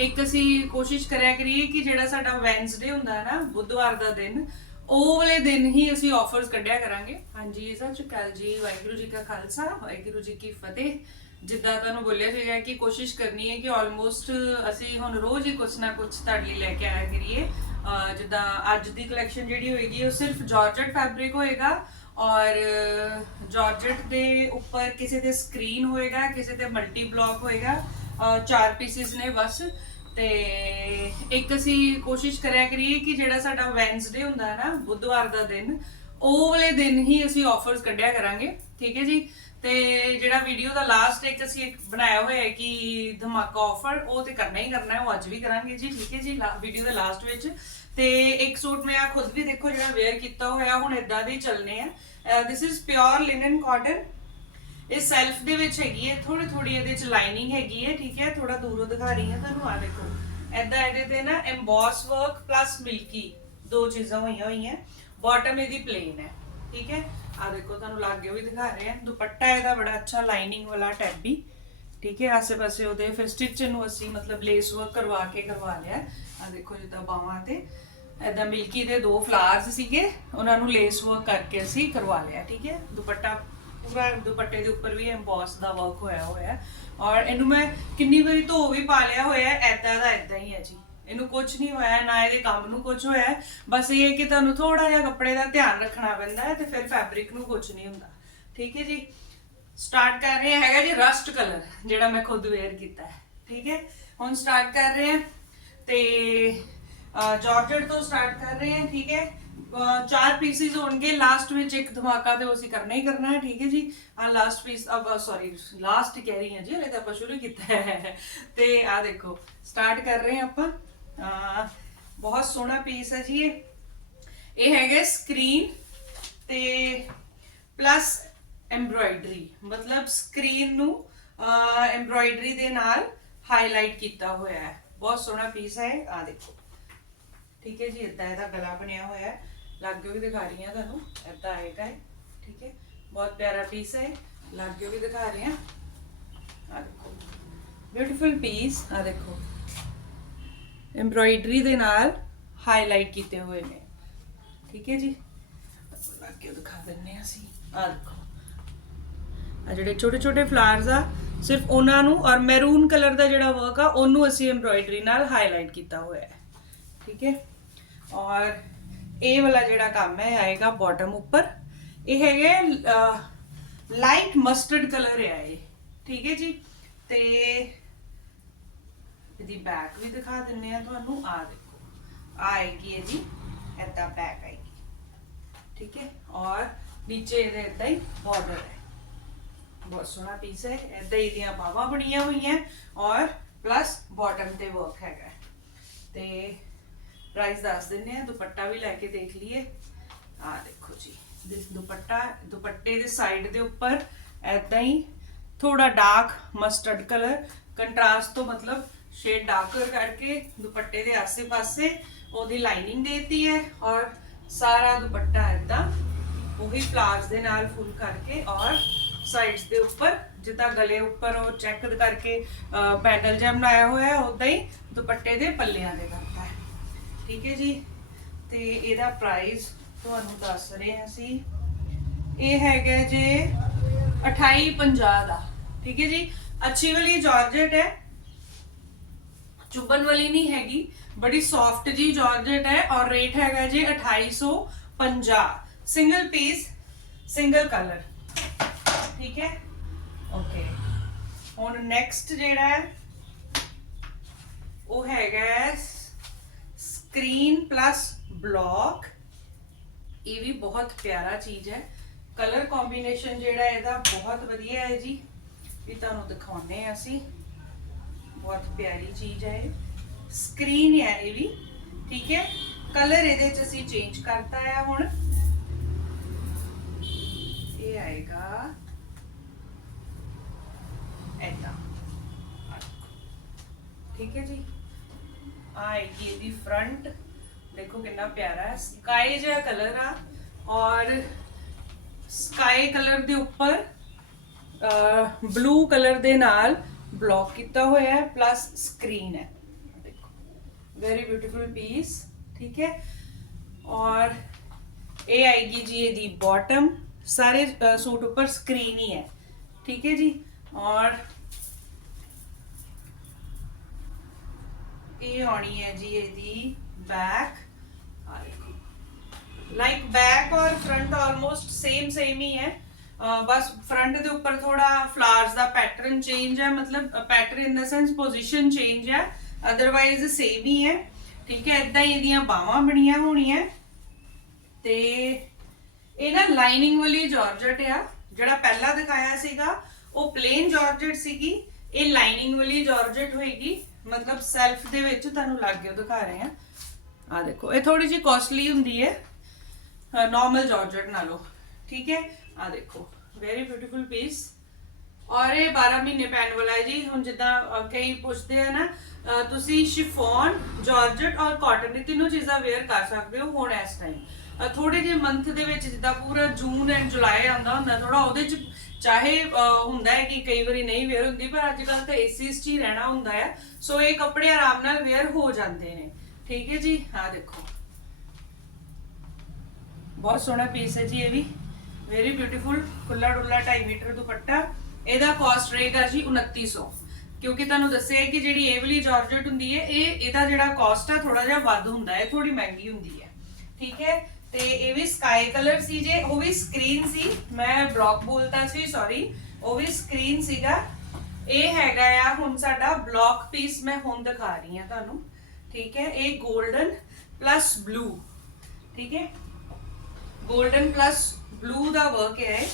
ਇੱਕ ਅਸੀਂ ਕੋਸ਼ਿਸ਼ ਕਰਿਆ ਕਰੀਏ ਕਿ ਜਿਹੜਾ ਸਾਡਾ ਵੈਨਸਡੇ ਹੁੰਦਾ ਹੈ ਨਾ, ਬੁੱਧਵਾਰ ਦਾ ਦਿਨ, ਉਹ ਵਾਲੇ ਦਿਨ ਹੀ ਅਸੀਂ ਆਫਰਸ ਕੱਢਿਆ ਕਰਾਂਗੇ। ਹਾਂਜੀ ਸਤਿ ਸ਼੍ਰੀ ਅਕਾਲ ਜੀ, ਵਾਹਿਗੁਰੂ ਜੀ ਕਾ ਖਾਲਸਾ, ਵਾਹਿਗੁਰੂ ਜੀ ਕੀ ਫਤਿਹ। ਜਿੱਦਾਂ ਤੁਹਾਨੂੰ ਬੋਲਿਆ ਸੀਗਾ ਕਿ ਕੋਸ਼ਿਸ਼ ਕਰਨੀ ਹੈ ਕਿ ਆਲਮੋਸਟ ਅਸੀਂ ਹੁਣ ਰੋਜ਼ ਹੀ ਕੁਛ ਨਾ ਕੁਛ ਤੁਹਾਡੇ ਲਈ ਲੈ ਕੇ ਆਇਆ ਕਰੀਏ। ਜਿੱਦਾਂ ਅੱਜ ਦੀ ਕਲੈਕਸ਼ਨ ਜਿਹੜੀ ਹੋਏਗੀ, ਉਹ ਸਿਰਫ ਜਾਰਜਟ ਫੈਬਰਿਕ ਹੋਏਗਾ ਔਰ ਜਾਰਜਟ ਦੇ ਉੱਪਰ ਕਿਸੇ ਤੇ ਸਕਰੀਨ ਹੋਏਗਾ, ਕਿਸੇ ਤੇ ਮਲਟੀ ਬਲੌਕ ਹੋਏਗਾ ਚਾਰ ਪੀਸਿਸ ਨੇ ਬਸ। ਤੇ ਇੱਕ ਅਸੀਂ ਕੋਸ਼ਿਸ਼ ਕਰਿਆ ਕਰੀਏ ਕਿ ਜਿਹੜਾ ਸਾਡਾ ਵੈਨਸਡੇ ਹੁੰਦਾ ਹੈ ਨਾ, ਬੁੱਧਵਾਰ ਦਾ ਦਿਨ, ਉਹ ਵਾਲੇ ਦਿਨ ਹੀ ਅਸੀਂ ਆਫਰਸ ਕੱਢਿਆ ਕਰਾਂਗੇ, ਠੀਕ ਹੈ ਜੀ? ਤੇ ਜਿਹੜਾ ਵੀਡੀਓ ਦਾ ਲਾਸਟ ਇੱਕ ਅਸੀਂ ਇੱਕ ਬਣਾਇਆ ਹੋਇਆ ਹੈ ਕਿ ਧਮਾਕਾ ਆਫਰ ਉਹ ਤੇ ਕਰਨਾ ਹੀ ਕਰਨਾ ਹੈ, ਉਹ ਅੱਜ ਵੀ ਕਰਾਂਗੇ ਜੀ, ਠੀਕ ਹੈ ਜੀ? ਵੀਡੀਓ ਦੇ ਲਾਸਟ ਵਿੱਚ। ਤੇ ਇੱਕ ਸੂਟ ਮੈਂ ਆ ਖੁਦ ਵੀ ਦੇਖੋ ਜਿਹੜਾ ਵੇਅਰ ਕੀਤਾ ਹੋਇਆ, ਹੁਣ ਇਦਾਂ ਦੇ ਹੀ ਚੱਲਨੇ ਆ। This is pure linen cotton ਇਹ ਸੈਲਫ ਦੇ ਵਿੱਚ ਹੈਗੀ ਹੈ ਥੋੜੀ ਥੋੜੀ ਇਹਦੇ ਚ ਲਾਈਨਿੰਗ ਹੈਗੀ ਹੈ, ਠੀਕ ਹੈ ਥੋੜਾ ਦੂਰੋਂ ਦਿਖਾ ਰਹੀ ਹਾਂ ਤੁਹਾਨੂੰ ਆ ਦੇਖੋ। ਐਦਾਂ ਇਹਦੇ ਤੇ ਨਾ ਐਮਬੋਸ ਵਰਕ ਪਲੱਸ ਮਿਲਕੀ ਦੋ ਚੀਜ਼ਾਂ ਹੋਈਆਂ ਹੋਈਆਂ ਬਾਟਮ ਇਹਦੀ ਪਲੇਨ ਹੈ, ਠੀਕ ਹੈ। ਆ ਦੇਖੋ, ਤੁਹਾਨੂੰ ਲਾਗੇ ਵੀ ਦਿਖਾ ਰਹੇ ਆ ਦੁਪੱਟਾ ਇਹਦਾ ਬੜਾ ਅੱਛਾ ਲਾਈਨਿੰਗ ਵਾਲਾ ਟੈਬੀ ਠੀਕ ਹੈ। ਆਸੇ ਪਾਸੇ ਉਹਦੇ ਫਿਰ ਸਟਿਚ ਨੂੰ ਅਸੀਂ ਮਤਲਬ ਲੇਸ ਵਰਕ ਕਰਵਾ ਕੇ ਕਰਵਾ ਲਿਆ। ਆ ਦੇਖੋ, ਜਿੱਦਾਂ ਬਾਹਾਂ ਤੇ। ਐਦਾਂ ਮਿਲਕੀ ਦੇ ਦੋ ਫਲਾਵਰਸ ਸੀਗੇ, ਉਹਨਾਂ ਨੂੰ ਲੇਸ ਵਰਕ ਕਰਕੇ ਅਸੀਂ ਕਰਵਾ ਲਿਆ, ਠੀਕ ਹੈ। ਦੁਪੱਟਾ ਪੂਰਾ ਦੁਪੱਟੇ ਦੇ ਉੱਪਰ ਵੀ ਐਮਬੋਸ ਦਾ ਵਰਕ ਹੋਇਆ ਹੋਇਆ। ਹੈ ਔਰ ਇਹਨੂੰ ਮੈਂ ਕਿੰਨੀ ਵਾਰੀ ਧੋ ਵੀ ਪਾ ਲਿਆ ਹੋਇਆ ਹੈ ਐਦਾਂ ਦਾ ਐਦਾਂ ਹੀ ਹੈ ਜੀ। ਇਹਨੂੰ ਕੁਝ ਨਹੀਂ ਹੋਇਆ, ਨਾ ਇਹਦੇ ਕੰਮ ਨੂੰ ਕੁਝ ਹੋਇਆ ਬਸ ਇਹ ਹੈ ਕਿ ਤੁਹਾਨੂੰ ਥੋੜਾ ਜਿਹਾ ਕੱਪੜੇ ਦਾ ਧਿਆਨ ਰੱਖਣਾ ਪੈਂਦਾ ਹੈ ਤੇ ਫਿਰ ਫੈਬਰਿਕ ਨੂੰ ਕੁਝ ਨਹੀਂ ਹੁੰਦਾ। ਠੀਕ ਹੈ ਜੀ? ਸਟਾਰਟ ਕਰ ਰਹੇ ਹੈਗਾ ਜੀ ਰਸਟ ਕਲਰ ਜਿਹੜਾ ਮੈਂ ਖੁਦ ਵੇਅਰ ਕੀਤਾ ਹੈ। ਠੀਕ ਹੈ? ਹੁਣ ਸਟਾਰਟ ਕਰ ਰਹੇ ਹਾਂ ਤੇ ਜਾਰਜਟ ਤੋਂ ਸਟਾਰਟ ਕਰ ਰਹੇ ਹਾਂ, ਠੀਕ ਹੈ? ਚਾਰ ਪੀਸਿਸ ਹੋਣਗੇ ਲਾਸਟ ਵਿੱਚ ਇੱਕ ਧਮਾਕਾ ਤੇ ਉਹ ਅਸੀਂ ਕਰਨਾ ਹੀ ਕਰਨਾ ਹੈ, ਠੀਕ ਹੈ ਜੀ? ਆ ਲਾਸਟ ਪੀਸ ਅਬ ਸੌਰੀ ਲਾਸਟ ਕਹਿ ਰਹੀ ਹਾਂ ਜੀ, ਹਲੇ ਤਾਂ ਆਪਾਂ ਸ਼ੁਰੂ ਕੀਤਾ ਹੈ। ਤੇ ਆ ਦੇਖੋ ਸਟਾਰਟ ਕਰ ਰਹੇ ਹਾਂ ਆਪਾਂ। ਬਹੁਤ ਸੋਹਣਾ ਪੀਸ ਹੈ ਜੀ ਇਹ। ਇਹ ਹੈਗਾ ਸਕਰੀਨ ਤੇ ਪਲੱਸ ਐਮਬ੍ਰਾਇਡਰੀ ਮਤਲਬ ਸਕਰੀਨ ਨੂੰ ਐਮਬ੍ਰਾਇਡਰੀ ਦੇ ਨਾਲ ਹਾਈਲਾਈਟ ਕੀਤਾ ਹੋਇਆ ਹੈ। ਬਹੁਤ ਸੋਹਣਾ ਪੀਸ ਹੈ ਆ ਦੇਖੋ। ਠੀਕ ਹੈ ਜੀ ਇਦਾਂ ਇਹਦਾ ਗਲਾ ਬਣਿਆ ਹੋਇਆ ਹੈ। ਲਾਗੇ ਵੀ ਦਿਖਾ ਰਹੀ ਹਾਂ ਤੁਹਾਨੂੰ ਇਦਾਂ ਆਏਗਾ ਇਹ, ਠੀਕ ਹੈ? ਬਹੁਤ ਪਿਆਰਾ ਪੀਸ ਹੈ ਲਾਗੇ ਵੀ ਦਿਖਾ ਰਹੇ ਹਾਂ। ਆ ਦੇਖੋ ਬਿਊਟੀਫੁਲ ਪੀਸ ਆ ਦੇਖੋ। ਐਮਬ੍ਰਾਇਡਰੀ ਦੇ ਨਾਲ ਹਾਈਲਾਈਟ ਕੀਤੇ ਹੋਏ ਨੇ। ਠੀਕ ਹੈ ਜੀ? ਲਾਗੇ ਦਿਖਾ ਦਿੰਨੇ ਹਾਂ ਅਸੀਂ। ਆ ਦੇਖੋ। ਆ ਜਿਹੜੇ ਛੋਟੇ ਛੋਟੇ ਫਲਾਵਰਸ ਆ, ਸਿਰਫ ਉਹਨਾਂ ਨੂੰ ਔਰ ਮੈਰੂਨ ਕਲਰ ਦਾ ਜਿਹੜਾ ਵਰਕ ਆ, ਉਹਨੂੰ ਅਸੀਂ ਐਮਬ੍ਰਾਇਡਰੀ ਨਾਲ ਹਾਈਲਾਈਟ ਕੀਤਾ ਹੋਇਆ ਹੈ। ਠੀਕ ਹੈ? ਔਰ ਇਹ ਵਾਲਾ ਜਿਹੜਾ ਕੰਮ ਹੈ ਆਏਗਾ ਬਾਟਮ ਉੱਪਰ। ਇਹ ਹੈਗੇ ਲਾਈਟ ਮਸਟਰਡ ਕਲਰ ਹੈ ਇਹ। ਠੀਕ ਹੈ ਜੀ? ਤੇ ਇਹਦੀ ਬੈਕ ਵੀ ਦਿਖਾ ਦਿੰਨੇ ਆ ਤੁਹਾਨੂੰ। ਆ ਦੇਖੋ। ਆਏਗੀ ਇਹ ਜੀ ਏਦਾਂ ਬੈਕ ਆਏਗੀ। ਠੀਕ ਹੈ? ਔਰ ਨੀਚੇ ਇਹਦੇ ਏਦਾਂ ਹੀ ਬਾਰਡਰ ਹੈ। ਬਹੁਤ ਸੋਹਣਾ ਪੀਸ ਹੈ। ਏਦਾਂ ਹੀ ਦੀਆਂ ਬਾਹਾਂ ਬਣੀਆਂ ਹੋਈਆਂ। ਔਰ ਪਲੱਸ ਬਾਟਮ ਤੇ ਵਰਕ ਹੈਗਾ। ਤੇ ਪ੍ਰਾਈਸ ਦੱਸ ਦਿੰਨੇ ਆ ਦੁਪੱਟਾ ਵੀ ਲੈ ਕੇ ਦੇਖ ਲਈਏ। ਆ ਦੇਖੋ ਜੀ, ਦਿਸ ਦੁਪੱਟਾ, ਦੁਪੱਟੇ ਦੇ ਸਾਈਡ ਦੇ ਉੱਪਰ ਏਦਾਂ ਹੀ ਥੋੜਾ ਡਾਰਕ ਮਸਟਰਡ ਕਲਰ ਕੰਟਰਾਸਟ ਤੋਂ ਮਤਲਬ ਸ਼ੇਡ ਡਾਰਕਰ ਕਰਕੇ ਦੁਪੱਟੇ ਦੇ ਆਸੇ-ਪਾਸੇ ਉਹਦੀ ਲਾਈਨਿੰਗ ਦੇਤੀ ਹੈ ਔਰ ਸਾਰਾ ਦੁਪੱਟਾ ਏਦਾਂ ਉਹੀ ਫਲਾਰਸ ਦੇ ਨਾਲ ਫੁੱਲ ਕਰਕੇ ਔਰ ਸਾਈਡਸ ਦੇ ਉੱਪਰ ਜਿੱਦਾਂ ਗਲੇ ਉੱਪਰ ਉਹ ਚੈੱਕ ਕਰਕੇ ਪੈਨਲ ਜਿਹਾ ਬਣਾਇਆ ਹੋਇਆ ਹੈ ਉਦਾਂ ਹੀ ਦੁਪੱਟੇ ਦੇ ਪੱਲਿਆਂ ਦੇ ਨਾਲ। ਠੀਕ ਹੈ ਜੀ। ਤੇ ਇਹਦਾ ਪ੍ਰਾਈਸ ਤੁਹਾਨੂੰ ਦੱਸ ਰਹੇ ਹਾਂ ਅਸੀਂ। ਇਹ ਹੈਗਾ ਜੇ 2850 ਦਾ। ਠੀਕ ਹੈ ਜੀ। ਅੱਛੀ ਵਾਲੀ ਜਾਰਜਟ ਹੈ। ਚੁੱਭਣ ਵਾਲੀ ਨਹੀਂ ਹੈਗੀ। ਬੜੀ ਸੌਫਟ ਜੀ ਜਾਰਜਟ ਹੈ ਔਰ ਰੇਟ ਹੈਗਾ ਜੀ 2850 ਸਿੰਗਲ ਪੀਸ ਸਿੰਗਲ ਕਲਰ ਠੀਕ ਹੈ। ਓਕੇ ਹੁਣ ਨੈਕਸਟ ਜਿਹੜਾ ਹੈ, ਉਹ ਹੈਗਾ ਸਕਰੀਨ ਪਲੱਸ ਬਲੌਕ ਇਹ ਵੀ ਬਹੁਤ ਪਿਆਰਾ ਚੀਜ਼ ਹੈ। ਕਲਰ ਕੰਬੀਨੇਸ਼ਨ ਜਿਹੜਾ ਇਹਦਾ ਬਹੁਤ ਵਧੀਆ ਹੈ ਜੀ। ਇਹ ਤੁਹਾਨੂੰ ਦਿਖਾਉਨੇ ਆ ਅਸੀਂ। ਬਹੁਤ ਪਿਆਰੀ ਚੀਜ਼ ਹੈ ਇਹ। ਸਕਰੀਨ ਹੈ ਇਹ ਵੀ, ਠੀਕ ਹੈ। ਕਲਰ ਇਹਦੇ ਚ ਅਸੀਂ ਚੇਂਜ ਕਰਤਾ ਹੈ ਹੁਣ। ਇਹ ਆਏਗਾ ਐਦਾਂ ਠੀਕ ਹੈ ਜੀ। ਆਏਗੀ ਇਹਦੀ ਫਰੰਟ ਦੇਖੋ ਕਿੰਨਾ ਪਿਆਰਾ ਹੈ ਸਕਾਈ ਜਿਹਾ ਕਲਰ ਆ ਔਰ ਸਕਾਈ ਕਲਰ ਦੇ ਉੱਪਰ ਬਲੂ ਕਲਰ ਦੇ ਨਾਲ ਬਲੌਕ ਕੀਤਾ ਹੋਇਆ ਹੈ ਪਲੱਸ ਸਕਰੀਨ ਹੈ वेरी ब्यूटीफुल पीस ठीक है और ਇਹ ਆਏਗੀ ਜੀ ਇਹਦੀ ਬਾਟਮ ਸਾਰੇ ਅ, ਸੂਟ ਉੱਪਰ ਸਕਰੀਨ ਹੀ ਹੈ ਠੀਕ ਹੈ ਜੀ ਔਰ ਇਹ ਆਉਣੀ ਹੈ ਜੀ ਇਹਦੀ ਬੈਕ ਆ ਦੇਖੋ। ਲਾਈਕ ਬੈਕ ਔਰ ਫਰੰਟ ਆਲਮੋਸਟ ਸੇਮ ਸੇਮ ਹੀ ਹੈ। ਬਸ ਫਰੰਟ ਦੇ ਉੱਪਰ ਥੋੜਾ ਫਲਾਵਰਸ ਦਾ ਪੈਟਰਨ ਚੇਂਜ ਹੈ। ਮਤਲਬ pattern in the sense position change ਹੈ। ਅਦਰਵਾਈਜ਼ ਸੇਮ ਹੀ ਹੈ। ਠੀਕ ਹੈ ਇਦਾਂ ਹੀ ਇਹਦੀਆਂ ਬਾਹਾਂ ਬਣੀਆਂ ਹੋਣੀਆਂ। ਤੇ ਇਹ ਨਾ ਲਾਈਨਿੰਗ ਵਾਲੀ ਜਾਰਜਟ ਆ, ਜਿਹੜਾ ਪਹਿਲਾਂ ਦਿਖਾਇਆ ਸੀਗਾ। ਉਹ ਪਲੇਨ ਜਾਰਜਟ ਸੀਗੀ। ਇਹ ਲਾਈਨਿੰਗ ਵਾਲੀ ਜਾਰਜਟ ਹੋਏਗੀ। ਮਤਲਬ ਸੈਲਫ ਦੇ ਵਿੱਚ ਤੁਹਾਨੂੰ ਲੱਗ ਗਿਆ, ਦਿਖਾ ਰਹੇ ਆ ਆ ਦੇਖੋ, ਇਹ ਥੋੜੀ ਜਿਹੀ ਕਾਸਟਲੀ ਹੁੰਦੀ ਹੈ। ਨਾਰਮਲ ਜਾਰਜਟ ਨਾਲੋਂ, ਠੀਕ ਹੈ? ਆ ਦੇਖੋ ਵੈਰੀ ਬਿਊਟੀਫੁਲ ਪੀਸ ਔਰ ਇਹ 12 ਮਹੀਨੇ ਪੈਣ ਵਾਲਾ ਹੈ ਜੀ। ਹੁਣ ਜਿੱਦਾਂ ਕਈ ਪੁੱਛਦੇ ਆ ਨਾ ਤੁਸੀਂ ਸ਼ਿਫੋਨ ਜਾਰਜਟ ਔਰ ਕਾਟਨ ਦੀ ਤਿੰਨੋਂ ਚੀਜ਼ਾਂ ਵੇਅਰ ਕਰ ਸਕਦੇ ਹੋ ਹੁਣ ਇਸ ਟਾਈਮ ਥੋੜੇ ਜਿਹੇ ਮੰਥ ਦੇ ਵਿੱਚ ਜਿੱਦਾਂ ਪੂਰਾ ਜੂਨ ਐਂਡ ਜੁਲਾਈ ਆਉਂਦਾ ਹੁੰਦਾ ਥੋੜਾ ਉਹਦੇ ਚ ਚਾਹੇ ਹੁੰਦਾ ਹੈ ਕਿ ਕਈ ਵਾਰੀ ਨਹੀਂ ਵੇਅਰ ਹੁੰਦੀ, ਪਰ ਅੱਜ ਕੱਲ ਤਾਂ ਏਸੀਸ ਚ ਹੀ ਰਹਿਣਾ ਹੁੰਦਾ ਹੈ ਸੋ ਇਹ ਕੱਪੜੇ ਆਰਾਮ ਨਾਲ ਵੇਅਰ ਹੋ ਜਾਂਦੇ ਨੇ। ਠੀਕ ਹੈ ਜੀ? ਆ ਦੇਖੋ। ਬਹੁਤ ਸੋਹਣਾ ਪੀਸ ਹੈ ਜੀ ਇਹ ਵੀ। ਵੈਰੀ ਬਿਊਟੀਫੁਲ ਖੁੱਲਾ ਡੁੱਲਾ 2.5 ਮੀਟਰ ਦੁਪੱਟਾ। ਇਹਦਾ ਕਾਸਟ ਰਹੇਗਾ ਜੀ 2900 ਕਿਉਂਕਿ ਤੁਹਾਨੂੰ ਦੱਸਿਆ ਹੈ ਕਿ ਜਿਹੜੀ ਇਹ ਵਾਲੀ ਜਾਰਜਟ ਹੁੰਦੀ ਹੈ, ਇਹ, ਇਹਦਾ ਜਿਹੜਾ ਕਾਸਟ ਆ ਥੋੜਾ ਜਿਹਾ ਵੱਧ ਹੁੰਦਾ ਹੈ ਥੋੜੀ ਮਹਿੰਗੀ ਹੁੰਦੀ ਹੈ। ਠੀਕ ਹੈ? ਤੇ ਇਹ ਵੀ ਸਕਾਈ ਕਲਰ ਸੀ ਜੇ, ਉਹ ਵੀ ਸਕਰੀਨ ਸੀ। ਮੈਂ ਬਲੌਕ ਬੋਲਤਾ ਸੀ ਸੌਰੀ ਉਹ ਵੀ ਸਕਰੀਨ ਸੀਗਾ। ਇਹ ਹੈਗਾ ਆ ਹੁਣ ਸਾਡਾ ਬਲੌਕ ਪੀਸ ਮੈਂ ਹੁਣ ਦਿਖਾ ਰਹੀ ਹਾਂ ਤੁਹਾਨੂੰ। ਠੀਕ ਹੈ, ਇਹ 골ਡਨ ਪਲੱਸ ਬਲੂ ਠੀਕ ਹੈ? 골ਡਨ ਪਲੱਸ ਬਲੂ ਦਾ ਵਰਕ ਹੈ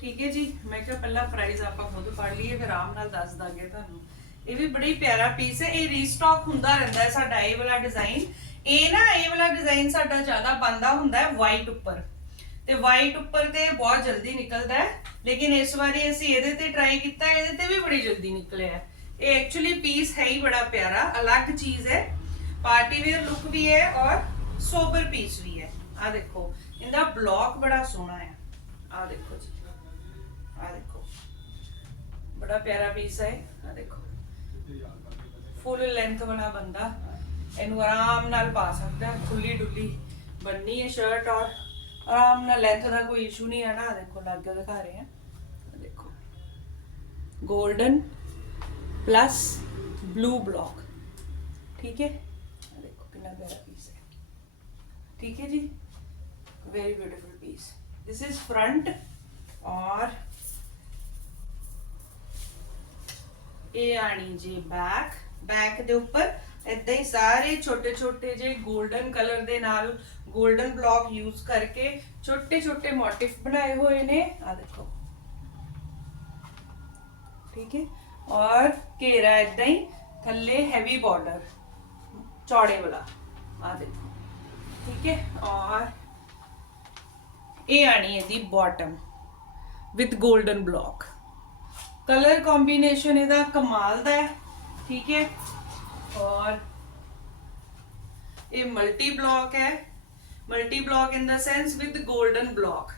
ਠੀਕ ਹੈ ਜੀ, ਮੈਂ ਕਿਹਾ ਪਹਿਲਾਂ ਪ੍ਰਾਈਸ ਆਪਾਂ ਖੁਦ ਪੜ ਲਈਏ, ਫਿਰ ਆਰਾਮ ਨਾਲ ਦੱਸ ਦਾਂਗੇ ਤੁਹਾਨੂੰ। ਇਹ ਵੀ ਬੜੀ ਪਿਆਰਾ ਪੀਸ ਹੈ। ਇਹ ਰੀਸਟਾਕ ਹੁੰਦਾ ਰਹਿੰਦਾ ਹੈ ਸਾਡਾ ਇਹ ਵਾਲਾ ਡਿਜ਼ਾਈਨ ਇਹ ਨਾ, ਇਹ ਵਾਲਾ ਡਿਜ਼ਾਈਨ ਸਾਡਾ ਜ਼ਿਆਦਾ ਬੰਦਾ ਹੁੰਦਾ ਹੈ ਵਾਈਟ ਉੱਪਰ। ਤੇ ਵਾਈਟ ਉੱਪਰ ਤੇ ਬਹੁਤ ਜਲਦੀ ਨਿਕਲਦਾ ਹੈ। ਲੇਕਿਨ ਇਸ ਵਾਰੀ ਅਸੀਂ ਇਹਦੇ ਤੇ ਟਰਾਈ ਕੀਤਾ, ਇਹਦੇ ਤੇ ਵੀ ਬੜੀ ਜਲਦੀ ਨਿਕਲਿਆ ਇਹ ਐਕਚੁਅਲੀ ਪੀਸ ਹੈ ਹੀ ਬੜਾ ਪਿਆਰਾ, ਅਲੱਗ ਚੀਜ਼ ਹੈ। ਪਾਰਟੀ ਵੇਅਰ ਲੁੱਕ ਵੀ ਹੈ ਔਰ ਸੋਬਰ ਪੀਸ ਵੀ ਹੈ। ਆ ਦੇਖੋ, ਇਹਦਾ ਬਲੌਕ ਬੜਾ ਸੋਹਣਾ ਹੈ। ਆ ਦੇਖੋ ਜੀ। ਆ ਦੇਖੋ। ਬੜਾ ਪਿਆਰਾ ਪੀਸ ਹੈ ਆ ਦੇਖੋ। ਫੁੱਲ ਲੈਂਥ ਵਾਲਾ ਬੰਦਾ। ਇਹਨੂੰ ਆਰਾਮ ਨਾਲ ਪਾ ਸਕਦਾ ਹੈ, ਖੁੱਲੀ ਡੁੱਲੀ ਬੰਨੀ ਹੈ ਸ਼ਰਟ ਔਰ। ਆਰਾਮ ਨਾਲ ਲੈਂਥ ਦਾ ਕੋਈ ਇਸ਼ੂ ਨਹੀਂ ਹੈ ਨਾ ਦੇਖੋ, ਲੱਗ ਗਿਆ ਦਿਖਾ ਰਹੇ ਹਾਂ। ਦੇਖੋ। ਗੋਲਡਨ ਪਲੱਸ ਬਲੂ ਬਲੌਕ ਠੀਕ ਹੈ? ਦੇਖੋ ਕਿੰਨਾ ਪਿਆਰਾ ਪੀਸ ਹੈ। ਠੀਕ ਹੈ ਜੀ? Very beautiful piece this is front or ਇਹ ਆਣੀ ਜੀ ਬੈਕ ਬੈਕ ਦੇ ਉੱਪਰ ਇਦਾਂ ਹੀ ਸਾਰੇ ਛੋਟੇ ਛੋਟੇ ਜੇ 골ਡਨ ਕਲਰ ਦੇ ਨਾਲ 골ਡਨ ਬਲੌਕ ਯੂਜ਼ ਕਰਕੇ ਛੋਟੇ ਛੋਟੇ ਮੋਟਿਫ ਬਣਾਏ ਹੋਏ ਨੇ। ਆ ਦੇਖੋ। ਠੀਕ ਹੈ? ਔਰ ਘੇਰਾ ਇਦਾਂ ਹੀ ਥੱਲੇ ਹੈਵੀ ਬਾਰਡਰ ਚੌੜੇ ਵਾਲਾ। ਆ ਦੇਖੋ। ਠੀਕ ਹੈ? ਔਰ ਇਹ ਆਣੀ ਹੈ ਦੀ bottom with golden block colour combination ਇਹਦਾ ਕਮਾਲ ਦਾ ਹੈ ਠੀਕ ਹੈ ਔਰ ਇਹ ਮਲਟੀ ਬਲੌਕ ਹੈ multi block in the sense with golden block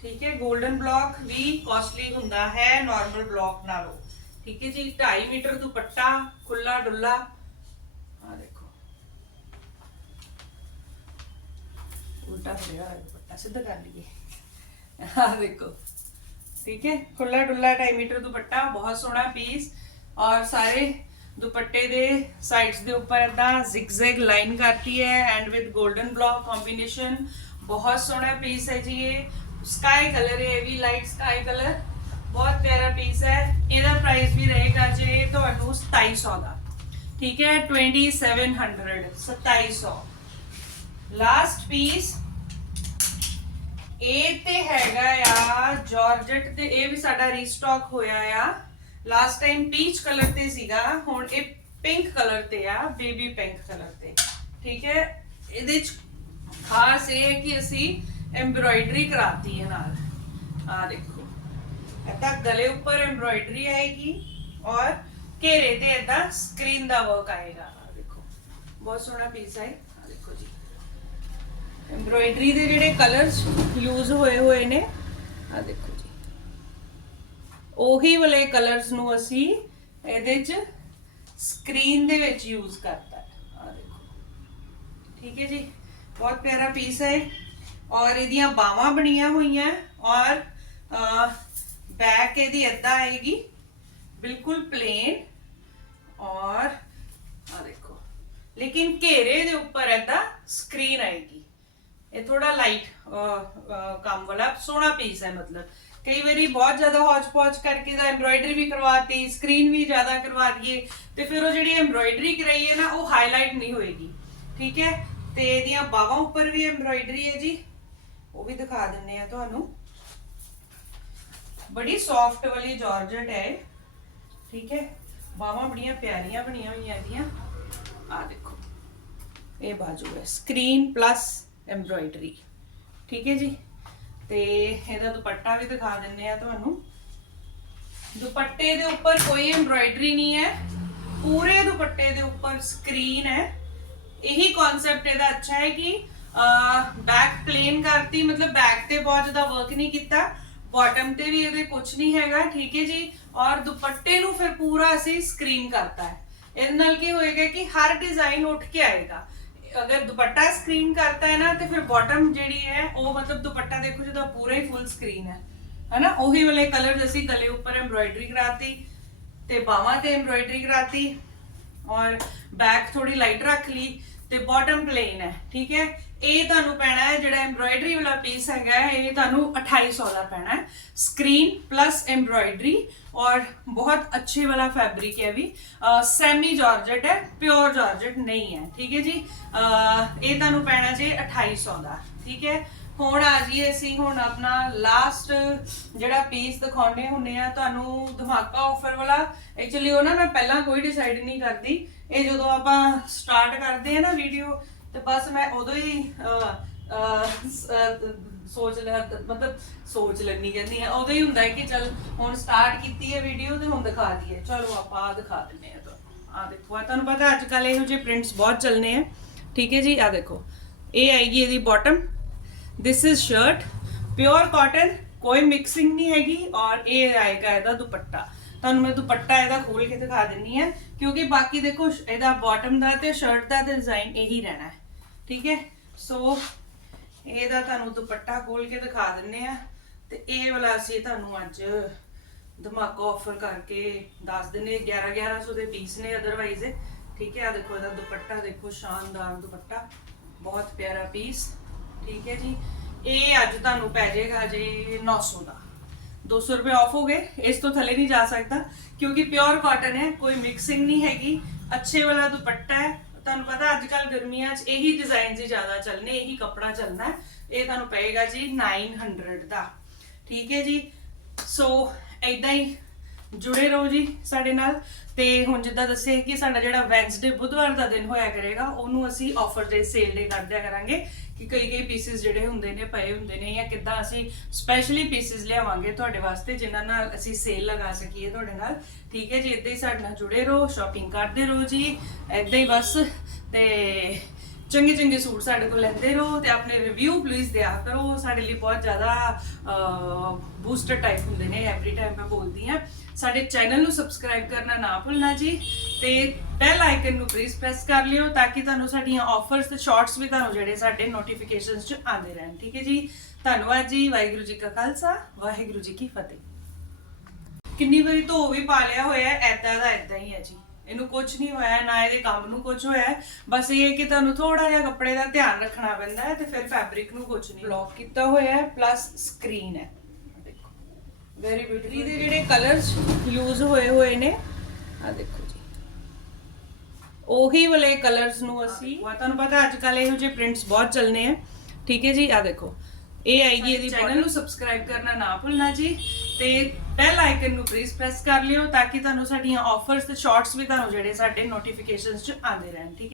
ਠੀਕ ਹੈ 골ਡਨ ਬਲੌਕ ਵੀ ਕਾਸਟਲੀ ਹੁੰਦਾ ਹੈ ਨਾਰਮਲ ਬਲੌਕ ਨਾਲੋਂ ਠੀਕ ਹੈ ਜੀ 2.5 ਮੀਟਰ ਦੁਪੱਟਾ ਖੁੱਲਾ ਡੁੱਲਾ ਆ ਦੇਖੋ ਉਲਟਾ ਹੋ ਗਿਆ ਦੁਪੱਟਾ ਸਿੱਧਾ ਕਰ ਲਈਏ ਆ ਦੇਖੋ ठीक है? खुला डुला ढाई मीटर दुपट्टा, बहुत सोहना पीस और सारे दुपट्टे दे साइड्स दे ऊपर ऐसा जिगजैग लाइन करती है and with golden block combination बहुत सोहना पीस है जी ये। स्काई कलर है भी लाइट स्काई कलर बहुत प्यारा पीस है। इधर प्राइस भी रहेगा जे तो अनुस ताई सौ दा। ठीक है? ट्वेंटी सेवेन हंड्रेड सताई सौ। लास्ट पीस ਇਹ ਤੇ ਹੈਗਾ ਆ ਜਾਰਜਟ ਤੇ ਇਹ ਵੀ ਸਾਡਾ ਰੀਸਟਾਕ ਹੋਇਆ ਆ। ਲਾਸਟ ਟਾਈਮ ਪੀਚ ਕਲਰ ਤੇ ਸੀਗਾ, ਹੁਣ ਇਹ ਪਿੰਕ ਕਲਰ ਤੇ ਆ ਬੇਬੀ ਪਿੰਕ ਕਲਰ ਤੇ। ਠੀਕ ਹੈ? ਇਹਦੇ ਚ ਖਾਸ ਇਹ ਹੈ ਕਿ ਅਸੀਂ ਐਮਬ੍ਰੋਇਡਰੀ ਕਰਾਤੀ ਹੈ ਨਾਲ। ਆ ਦੇਖੋ। ਇੱਦਾਂ ਗਲੇ ਉੱਪਰ ਐਮਬ੍ਰੋਇਡਰੀ ਆਏਗੀ ਔਰ ਘੇਰੇ ਤੇ ਇਦਾਂ ਸਕਰੀਨ ਦਾ ਵਰਕ ਆਏਗਾ। ਦੇਖੋ। ਬਹੁਤ ਸੋਹਣਾ ਪੀਸ ਹੈ ਐਮਬ੍ਰੋਇਡਰੀ ਦੇ ਜਿਹੜੇ ਕਲਰਸ ਯੂਜ਼ ਹੋਏ ਹੋਏ ਨੇ ਆ ਦੇਖੋ ਜੀ। ਉਹੀ ਵਾਲੇ ਕਲਰਸ ਨੂੰ ਅਸੀਂ ਇਹਦੇ ਚ ਸਕਰੀਨ ਦੇ ਵਿੱਚ ਯੂਜ਼ ਕਰਤਾ ਆ ਦੇਖੋ। ਠੀਕ ਹੈ ਜੀ। ਬਹੁਤ ਪਿਆਰਾ ਪੀਸ ਹੈ ਔਰ ਇਹਦੀਆਂ ਬਾਹਾਂ ਬਣੀਆਂ ਹੋਈਆਂ ਔਰ ਬੈਕ ਇਹਦੀ ਏਦਾਂ ਆਏਗੀ। ਬਿਲਕੁਲ ਪਲੇਨ ਔਰ ਆ ਦੇਖੋ। ਲੇਕਿਨ ਘੇਰੇ ਦੇ ਉੱਪਰ ਏਦਾਂ ਸਕਰੀਨ ਆਏਗੀ। ਇਹ ਥੋੜਾ ਲਾਈਟ ਕੰਮ ਵਾਲਾ, ਸੋਹਣਾ ਪੀਸ ਹੈ ਮਤਲਬ। ਕਈ ਵਾਰੀ ਬਹੁਤ ਜ਼ਿਆਦਾ ਹੌਚ ਪੌਚ ਕਰਕੇ ਦਾ ਐਮਬ੍ਰਾਇਡਰੀ ਵੀ ਕਰਵਾਤੀ ਸਕਰੀਨ ਵੀ ਜ਼ਿਆਦਾ ਕਰਵਾ ਦਈਏ ਤੇ ਫਿਰ ਉਹ ਜਿਹੜੀ ਐਮਬ੍ਰਾਇਡਰੀ ਕਰਾਈ ਹੈ ਨਾ, ਉਹ ਹਾਈਲਾਈਟ ਨਹੀਂ ਹੋਏਗੀ। ਠੀਕ ਹੈ? ਤੇ ਇਹਦੀਆਂ ਬਾਹਾਂ ਉੱਪਰ ਵੀ ਐਮਬ੍ਰਾਇਡਰੀ ਹੈ ਜੀ। ਉਹ ਵੀ ਦਿਖਾ ਦਿੰਨੇ ਆ ਤੁਹਾਨੂੰ। ਬੜੀ ਸੌਫਟ ਵਾਲੀ ਜਾਰਜਟ ਹੈ ਇਹ। ਠੀਕ ਹੈ? ਬਾਹਾਂ ਬੜੀਆਂ ਪਿਆਰੀਆਂ ਬਣੀਆਂ ਹੋਈਆਂ ਇਹਦੀਆਂ। ਆ ਦੇਖੋ। ਇਹ ਬਾਜੂ ਹੈ। ਸਕਰੀਨ ਪਲੱਸ ਐਮਬ੍ਰਾਇਡਰੀ ਠੀਕ ਹੈ ਜੀ? ਤੇ ਇਹਦਾ ਦੁਪੱਟਾ ਵੀ ਦਿਖਾ ਦਿੰਨੇ ਆ ਤੁਹਾਨੂੰ। ਦੁਪੱਟੇ ਦੇ ਉੱਪਰ ਕੋਈ ਐਮਬ੍ਰਾਇਡਰੀ ਨਹੀਂ ਹੈ। ਪੂਰੇ ਦੁਪੱਟੇ ਦੇ ਉੱਪਰ ਸਕਰੀਨ ਹੈ। ਇਹੀ ਕਨਸੈਪਟ ਇਹਦਾ ਅੱਛਾ ਹੈ ਕਿ ਬੈਕ ਪਲੇਨ ਕਰਤੀ, ਮਤਲਬ ਬੈਕ ਤੇ ਬਹੁਤ ਜ਼ਿਆਦਾ ਵਰਕ ਨਹੀਂ ਕੀਤਾ। ਬਾਟਮ ਤੇ ਵੀ ਇਹਦੇ ਕੁਝ ਨਹੀਂ ਹੈਗਾ, ਠੀਕ ਹੈ ਜੀ? ਔਰ ਦੁਪੱਟੇ ਨੂੰ ਫਿਰ ਪੂਰਾ ਅਸੀਂ ਸਕਰੀਨ ਕਰਤਾ ਹੈ। ਇਹਦੇ ਨਾਲ ਕੀ ਹੋਏਗਾ ਕਿ ਹਰ ਡਿਜ਼ਾਈਨ ਉੱਠ ਕੇ ਆਏਗਾ। ਅਗਰ ਦੁਪੱਟਾ ਸਕਰੀਨ ਕਰਤਾ ਹੈ ਨਾ, ਤੇ ਫਿਰ ਬਾਟਮ ਜਿਹੜੀ ਹੈ, ਉਹ ਮਤਲਬ ਦੁਪੱਟਾ ਦੇਖੋ ਜਿਹਦਾ ਪੂਰਾ ਹੀ ਫੁੱਲ ਸਕਰੀਨ ਹੈ। ਹਨਾ? ਉਹੀ ਵਾਲੇ ਕਲਰ ਅਸੀਂ ਗਲੇ ਉੱਪਰ ਐਮਬ੍ਰਾਇਡਰੀ ਕਰਾਤੀ, ਤੇ ਬਾਹਾਂ ਤੇ ਐਮਬ੍ਰਾਇਡਰੀ ਕਰਾਤੀ, ਔਰ ਬੈਕ ਥੋੜੀ ਲਾਈਟ ਰੱਖ ਲਈ, ਤੇ ਬਾਟਮ ਪਲੇਨ ਹੈ, ਠੀਕ ਹੈ? ਇਹ ਤੁਹਾਨੂੰ ਪੈਣਾ ਹੈ ਜਿਹੜਾ ਐਮਬ੍ਰਾਇਡਰੀ ਵਾਲਾ ਪੀਸ ਹੈਗਾ ਇਹ ਤੁਹਾਨੂੰ 2800 ਦਾ ਪੈਣਾ ਹੈ। ਸਕਰੀਨ ਪਲੱਸ ਐਮਬ੍ਰਾਇਡਰੀ ਔਰ ਬਹੁਤ ਅੱਛੇ ਵਾਲਾ ਫੈਬਰਿਕ ਹੈ ਵੀ। ਸੈਮੀ ਜਾਰਜਟ ਹੈ ਪਿਓਰ ਜਾਰਜਟ ਨਹੀਂ ਹੈ, ਠੀਕ ਹੈ ਜੀ? ਇਹ ਤੁਹਾਨੂੰ ਪੈਣਾ ਜੀ 2800 ਦਾ, ਠੀਕ ਹੈ? ਹੁਣ ਆ ਜੀ ਅਸੀਂ, ਹੁਣ ਆਪਣਾ ਲਾਸਟ ਜਿਹੜਾ ਪੀਸ ਦਿਖਾਉਣੇ ਹੁੰਨੇ ਆ ਤੁਹਾਨੂੰ ਧਮਾਕਾ ਆਫਰ ਵਾਲਾ। ਐਕਚੁਅਲੀ ਉਹ ਨਾ ਮੈਂ ਪਹਿਲਾਂ ਕੋਈ ਡਿਸਾਈਡ ਨਹੀਂ ਕਰਦੀ। ਇਹ ਜਦੋਂ ਆਪਾਂ ਸਟਾਰਟ ਕਰਦੇ ਆ ਨਾ ਵੀਡੀਓ ਤੇ ਬਸ ਮੈਂ ਉਦੋਂ ਹੀ ਅਹ, ਅਹ, ਸ- ਅਹ, ਸੋਚ ਲਿਆ ਮਤਲਬ ਸੋਚ ਲੈਣੀ ਕਹਿੰਦੀ ਆ। ਉਦੋਂ ਹੀ ਹੁੰਦਾ ਹੈ ਕਿ ਚਲ ਹੁਣ ਸਟਾਰਟ ਕੀਤੀ ਹੈ ਵੀਡੀਓ ਤੇ ਹੁਣ ਦਿਖਾ ਦਈਏ। ਚਲੋ ਆਪਾਂ ਆ ਦਿਖਾ ਦਿੰਨੇ ਆ ਤੁਹਾਨੂੰ ਆ ਦੇਖੋ ਆ ਤੁਹਾਨੂੰ ਪਤਾ ਅੱਜ ਕੱਲ ਇਹੋ ਜਿਹੇ ਪ੍ਰਿੰਟਸ ਬਹੁਤ ਚੱਲਨੇ ਆ। ਠੀਕ ਹੈ ਜੀ? ਆ ਦੇਖੋ। ਇਹ ਆਏਗੀ ਇਹਦੀ bottom this is shirt pure cotton ਕੋਈ ਮਿਕਸਿੰਗ ਨਹੀਂ ਹੈਗੀ ਔਰ ਇਹ ਆਏਗਾ ਇਹਦਾ ਦੁਪੱਟਾ। ਤੁਹਾਨੂੰ ਮੈਂ ਦੁਪੱਟਾ ਇਹਦਾ ਖੋਲ ਕੇ ਦਿਖਾ ਦਿੰਨੀ ਆ ਕਿਉਂਕਿ ਬਾਕੀ ਦੇਖੋ ਸ਼- ਇਹਦਾ ਬਾਟਮ ਦਾ ਤੇ ਸ਼ਰਟ ਦਾ ਤੇ ਡਿਜ਼ਾਈਨ ਇਹੀ ਰਹਿਣਾ ਹੈ। ਠੀਕ ਹੈ? ਸੋ ਇਹਦਾ ਤੁਹਾਨੂੰ ਦੁਪੱਟਾ ਖੋਲ ਕੇ ਦਿਖਾ ਦਿੰਨੇ ਆ ਤੇ ਇਹ ਵਾਲਾ ਅਸੀਂ ਤੁਹਾਨੂੰ ਅੱਜ ਧਮਾਕਾ ਆਫਰ ਕਰਕੇ ਦੱਸ ਦਿੰਨੇ 11 1100 ਦੇ ਪੀਸ ਨੇ ਅਦਰਵਾਈਜ਼ ਠੀਕ ਹੈ? ਆ ਦੇਖੋ, ਇਹਦਾ ਦੁਪੱਟਾ ਦੇਖੋ, ਸ਼ਾਨਦਾਰ ਦੁਪੱਟਾ। ਬਹੁਤ ਪਿਆਰਾ ਪੀਸ ਠੀਕ ਹੈ ਜੀ? ਇਹ ਅੱਜ ਤੁਹਾਨੂੰ ਪੈ ਜਾਏਗਾ ਜੀ 900 ਦਾ। 200 ਰੁਪਏ ਆਫ ਹੋ ਗਏ। ਇਸ ਤੋਂ ਥੱਲੇ ਨਹੀਂ ਜਾ ਸਕਦਾ। ਕਿਉਂਕਿ ਪਿਓਰ ਕਾਟਨ ਹੈ, ਕੋਈ ਮਿਕਸਿੰਗ ਨਹੀਂ ਹੈਗੀ। ਅੱਛੇ ਵਾਲਾ ਦੁਪੱਟਾ ਹੈ। ਤੁਹਾਨੂੰ ਪਤਾ ਅੱਜ ਕੱਲ ਗਰਮੀਆਂ 'ਚ ਇਹੀ ਡਿਜ਼ਾਈਨ ਜੀ ਜ਼ਿਆਦਾ ਚੱਲਨੇ ਇਹੀ ਕੱਪੜਾ ਚੱਲਣਾ ਹੈ ਇਹ ਤੁਹਾਨੂੰ ਪਏਗਾ ਜੀ 900 ਦਾ। ਠੀਕ ਹੈ ਜੀ? ਸੋ ਐਦਾਂ ਹੀ ਜੁੜੇ ਰਹੋ ਜੀ ਸਾਡੇ ਨਾਲ। ਤੇ ਹੁਣ ਜਿੱਦਾਂ ਦੱਸਿਆ ਕਿ ਸਾਡਾ ਜਿਹੜਾ ਵੈਂਸਡੇ ਬੁੱਧਵਾਰ ਦਾ ਦਿਨ ਹੋਇਆ ਕਰੇਗਾ, ਉਹਨੂੰ ਅਸੀਂ ਆਫਰ ਦੇ ਸੇਲ ਡੇ ਕਰ ਦਿਆ ਕਰਾਂਗੇ ਕਿ ਕਈ ਕਈ ਪੀਸਿਸ ਜਿਹੜੇ ਹੁੰਦੇ ਨੇ, ਪਏ ਹੁੰਦੇ ਨੇ ਜਾਂ ਕਿੱਦਾਂ ਅਸੀਂ ਸਪੈਸ਼ਲੀ ਪੀਸਿਸ ਲਿਆਵਾਂਗੇ ਤੁਹਾਡੇ ਵਾਸਤੇ, ਜਿਨ੍ਹਾਂ ਨਾਲ ਅਸੀਂ ਸੇਲ ਲਗਾ ਸਕੀਏ ਤੁਹਾਡੇ ਨਾਲ। ਠੀਕ ਹੈ ਜੀ ਇਦਾਂ ਹੀ ਸਾਡੇ ਨਾਲ ਜੁੜੇ ਰਹੋ ਸ਼ਾਪਿੰਗ ਕਰਦੇ ਰਹੋ ਜੀ ਇਦਾਂ ਹੀ ਬਸ। ਤੇ ਚੰਗੇ ਚੰਗੇ ਸੂਟ ਸਾਡੇ ਕੋਲ ਲੈਂਦੇ ਰਹੋ ਤੇ ਆਪਣੇ ਰਿਵਿਊ ਪਲੀਜ਼ ਦਿਆ ਕਰੋ। ਸਾਡੇ ਲਈ ਬਹੁਤ ਜ਼ਿਆਦਾ ਬੂਸਟਰ ਟਾਈਪ ਹੁੰਦੇ ਨੇ ਐਵਰੀ ਟਾਈਮ ਮੈਂ ਬੋਲਦੀ ਆ ਸਾਡੇ ਚੈਨਲ ਨੂੰ ਸਬਸਕ੍ਰਾਈਬ ਕਰਨਾ ਨਾ ਭੁੱਲਣਾ ਜੀ ਤੇ ਬੈਲ ਆਈਕਨ ਨੂੰ ਪਲੀਜ਼ ਪ੍ਰੈਸ ਕਰ ਲਿਓ ਤਾਂ ਕਿ ਤੁਹਾਨੂੰ ਸਾਡੀਆਂ ਆਫਰਸ ਤੇ ਸ਼ਾਰਟਸ ਵੀ ਤੁਹਾਨੂੰ ਜਿਹੜੇ ਸਾਡੇ ਨੋਟੀਫਿਕੇਸ਼ਨਸ 'ਚ ਆਉਂਦੇ ਰਹਿਣ। ਠੀਕ ਹੈ ਜੀ? ਧੰਨਵਾਦ ਜੀ, ਵਾਹਿਗੁਰੂ ਜੀ ਕਾ ਖਾਲਸਾ, ਵਾਹਿਗੁਰੂ ਜੀ ਕੀ ਫਤਿਹ। ਕਿੰਨੀ ਵਾਰੀ ਧੋ ਵੀ ਪਾ ਲਿਆ ਹੋਇਆ ਹੈ ਐਦਾਂ ਦਾ ਐਦਾਂ ਹੀ ਹੈ ਜੀ। ਇਹਨੂੰ ਕੁਝ ਨਹੀਂ ਹੋਇਆ ਨਾ ਇਹਦੇ ਕੰਮ ਨੂੰ ਕੁਝ ਹੋਇਆ ਹੈ। ਬਸ ਇਹ ਹੈ ਕਿ ਤੁਹਾਨੂੰ ਥੋੜਾ ਜਿਹਾ ਕੱਪੜੇ ਦਾ ਧਿਆਨ ਰੱਖਣਾ ਪੈਂਦਾ ਹੈ ਤੇ ਫਿਰ ਫੈਬਰਿਕ ਨੂੰ ਕੁਝ ਨਹੀਂ। ਲੌਕ ਕੀਤਾ ਹੋਇਆ ਹੈ ਪਲੱਸ ਸਕਰੀਨ ਹੈ। ਦੇਖੋ। ਵੈਰੀ ਬਿਊਟੀਫੁਲ ਦੇ ਜਿਹੜੇ ਕਲਰਸ ਯੂਜ਼ ਹੋਏ ਹੋਏ ਨੇ ਆ ਦੇਖੋ ਜੀ। ਉਹੀ ਵਾਲੇ ਕਲਰਸ ਨੂੰ ਅਸੀਂ ਤੁਹਾਨੂੰ ਪਤਾ ਅੱਜ ਕੱਲ ਇਹੋ ਜਿਹੇ ਪ੍ਰਿੰਟਸ ਬਹੁਤ ਚੱਲਨੇ ਆ। ਠੀਕ ਹੈ ਜੀ? ਆ ਦੇਖੋ। ਇਹ ਆਏਗੀ ਇਹਦੀ ਚੈਨਲ ਨੂੰ ਸਬਸਕ੍ਰਾਈਬ ਕਰਨਾ ਨਾ ਭੁੱਲਣਾ ਜੀ ਤੇ ਬੈਲ ਆਈਕਨ ਨੂੰ ਪਲੀਜ਼ ਪ੍ਰੈਸ ਕਰ ਲਿਓ ਤਾਂ ਕਿ ਤੁਹਾਨੂੰ ਸਾਡੀਆਂ ਆਫਰਸ ਤੇ ਸ਼ਾਰਟਸ ਵੀ ਤੁਹਾਨੂੰ ਜਿਹੜੇ ਸਾਡੇ ਨੋਟੀਫਿਕੇਸ਼ਨਸ 'ਚ ਆਉਂਦੇ ਰਹਿਣ, ਠੀਕ ਹੈ?